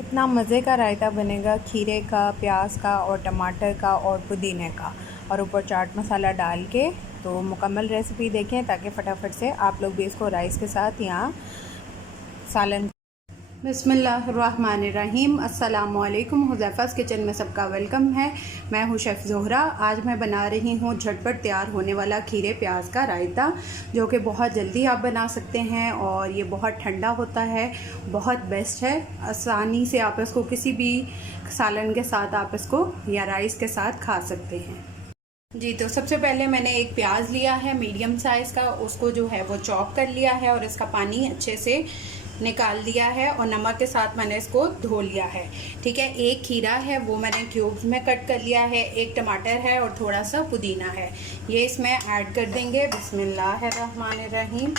इतना मज़े का रायता बनेगा खीरे का, प्याज का और टमाटर का और पुदीने का, और ऊपर चाट मसाला डाल के। तो मुकम्मल रेसिपी देखें ताकि फटाफट से आप लोग भी इसको राइस के साथ या सालन। बिस्मिल्लाहिर्रहमानिर्रहीम, अस्सलामुअलैकुम। हुज़ैफ़ा's किचन में सबका वेलकम है। मैं हूँ शेफ़ ज़ोहरा। आज मैं बना रही हूँ झटपट तैयार होने वाला खीरे प्याज का रायता, जो कि बहुत जल्दी आप बना सकते हैं और ये बहुत ठंडा होता है, बहुत बेस्ट है। आसानी से आप इसको किसी भी सालन के साथ आप इसको या राइस के साथ खा सकते हैं। जी, तो सबसे पहले मैंने एक प्याज लिया है मीडियम साइज़ का, उसको जो है वो चॉप कर लिया है और इसका पानी अच्छे से निकाल दिया है और नमक के साथ मैंने इसको धो लिया है। ठीक है, एक खीरा है वो मैंने क्यूब्स में कट कर लिया है, एक टमाटर है और थोड़ा सा पुदीना है, ये इसमें ऐड कर देंगे। बिस्मिल्लाहिर्रहमानिर्रहीम।